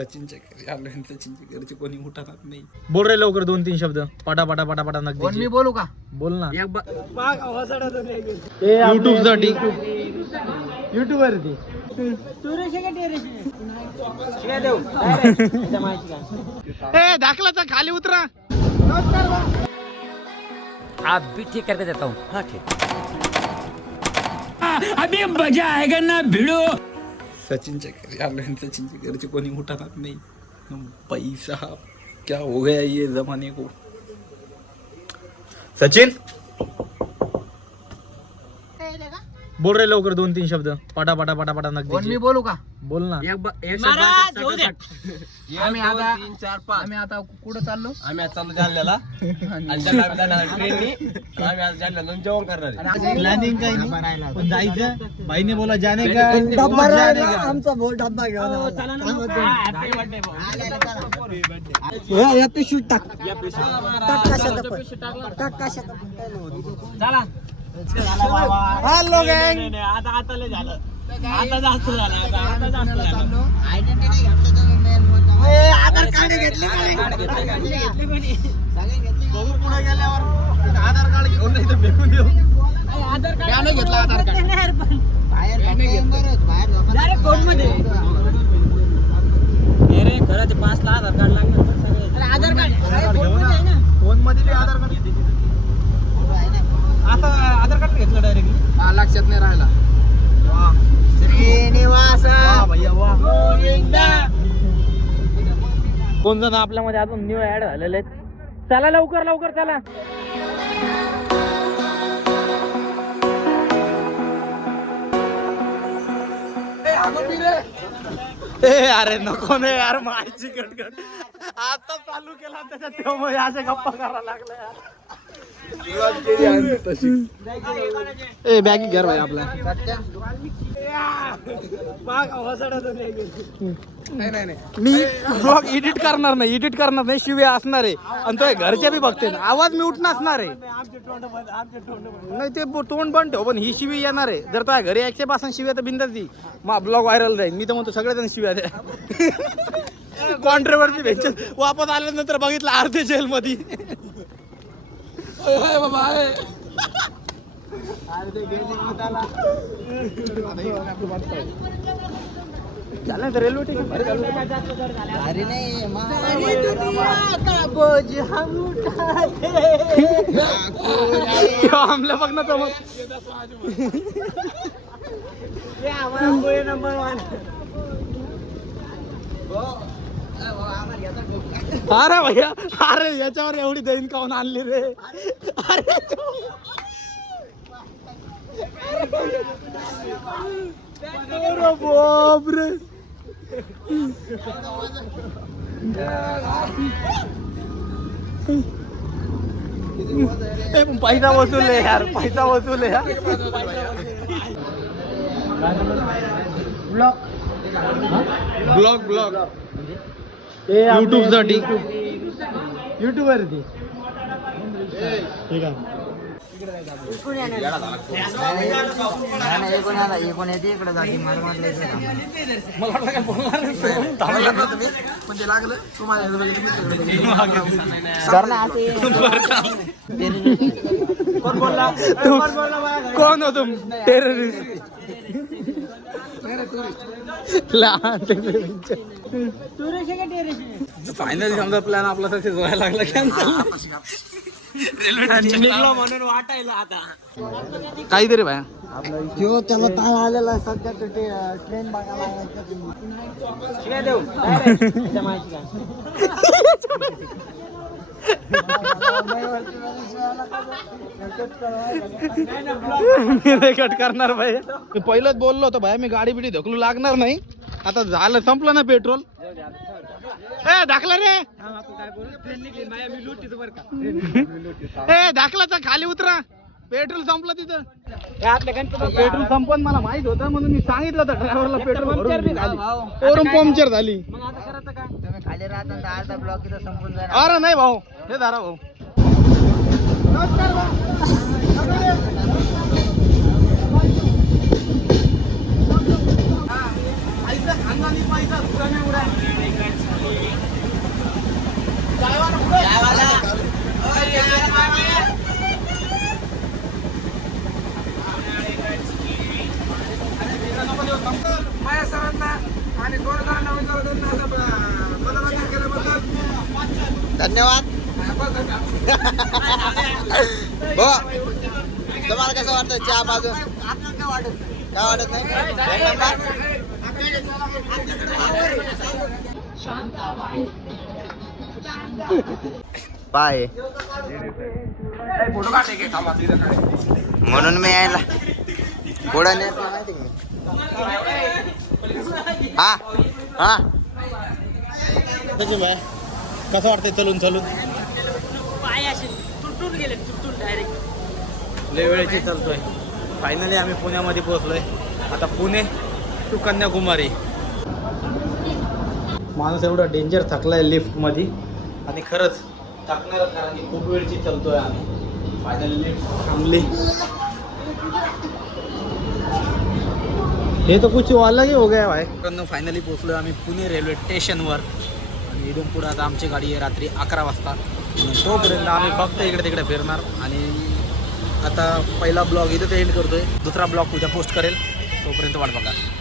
सचिनच्या घरी आलो आणि सचिनच्या घरचे कोणी उठणार नाही. बोल रे लवकर 2-3 शब्द पटा पटा पटा पटा नक्की. मी बोलू का? बोल ना. युट्यूब साठी युट्यूब वरती दाखलाचा खाली उतरा. आप भी ठीक करके देता हूँ. हाँ ठीक. अभी मजा आएगा ना भिड़ो. सचिनच्या घरी आलो आणि सचिनच्या घरचे कोणी उठणार नाही. पैसा क्या हो गया ये जमाने को. सचिन बोल रे लवकर 2-3 शब्द पटा पटा पटा पटा नक्की. मी बोलू का? बोल ना. आम्ही आता कुठं चाललो? आम्ही आज चाललो जालन्याला आणि जालन्याला ट्रेननी आम्ही आज जालन्याला जेवण करणार आहे. प्लॅनिंग काही नाही पण जायचं. भाईने बोला जाने का आमचा भाऊ डब्बा घेऊन शूट टाक. हॅलो गँग. आधार कार्ड घेतले पुढे गेल्यावर आधार कार्ड घेऊन नाही तर भेटून देऊ. आधार कार्ड घेतला. आधार कार्ड घरात 5 ला आधार कार्ड लागणार. आधार कार्ड फोन मध्ये आधार कार्ड घेतले. आता आधार कार्ड घेतलं डायरेक्टली. लक्षात नाही राहिला. कोण जण आपल्यामध्ये अजून न्यू ऍड झालेले आहेत. चला लवकर लवकर चला. अरे नको नाही यार मायची कटकट आता चालू केला त्याच्यात तेव्हा अशा गप्पा करायला लागल्या. ए बॅगी घर भाई आपला. मी ब्लॉग एडिट करणार नाही शिव्या असणार आहे आणि तो घरच्या बी बघते आवाज मी उठणार असणार आहे. नाही ते तोंड पण ठेव पण ही शिवी येणार आहे. जर तो घरी 100% शिव्या तर बिंदाच दी मग ब्लॉग व्हायरल जाईल. मी तर म्हणतो सगळ्याजण शिव्या द्या. कॉन्ट्रोवर्सी भेटत वापस आल्यानंतर बघितलं अर्धे जेल मध्ये. चालेल तर रेल्वे स्टेशन अरे नाही आमला बघ ना मग. अरे भैया अरे याच्यावर एवढी दैन काऊन आणली रे. अरे बापरे पैसा वसूल आहे यार. पैसा वसूल आहे यार. ब्लॉग युट्यूब साठी युट्यूब वरती ठीक आहे. कोण हो तुम टेररिस्ट. फायनली समजा प्लॅन आपला तसेच व्हायला लागला कॅन्सल. निघलो म्हणून वाटायला आता. काहीतरी बाया त्याला ताण आलेला सध्या ट्रेन बघायला. मी कट करणार भाई. मी पहिलंच बोललो होतो भाई मी गाडी बिडी ढकलू लागणार नाही. आता झालं संपलं ना पेट्रोल. ए दाखला रे. ए दाखलाचा खाली उतरा. पेट्रोल संपलं तिथं. पेट्रोल संपन मला माहित होतं म्हणून मी सांगितलं होतं ड्रायव्हरला पेट्रोल पंक्चर झाली. तुम्ही खाली राहता अर्धा ब्लॉक इथं संपून जाईल. अरे नाही भाऊ हे धारा भाऊ. धन्यवाद. हो तुम्हाला कसं वाटतं चहा बाजू काय वाटत नाही एक नंबर. पाय म्हणून मी यायला पुढं नेत नाही माहिती का मी. हा हा कसं वाटतंय चलून चलून लय वेळेची चालतोय. फायनली आम्ही पुण्यामध्ये पोहोचलोय. आता पुणे टू कन्याकुमारी. माणूस एवढा डेंजर थकलाय लिफ्टमध्ये आणि खरंच थकणार कारण की खूप वेळची चालतोय आम्ही. फायनली लिफ्ट थांबली. हे तो कुछ अलग ही हो गया भाई. फायनली पोहोचलोय आम्ही पुणे रेल्वे स्टेशनवर आणि इथून पुढे आता आमची गाडी आहे रात्री 11 वाजता. तोपर्यंत आम्ही फक्त इकडे तिकडे फिरणार आणि आता पहिला ब्लॉग इथं एंड करतोय. दुसरा ब्लॉग उद्या पोस्ट करेल. तोपर्यंत वाट बघा.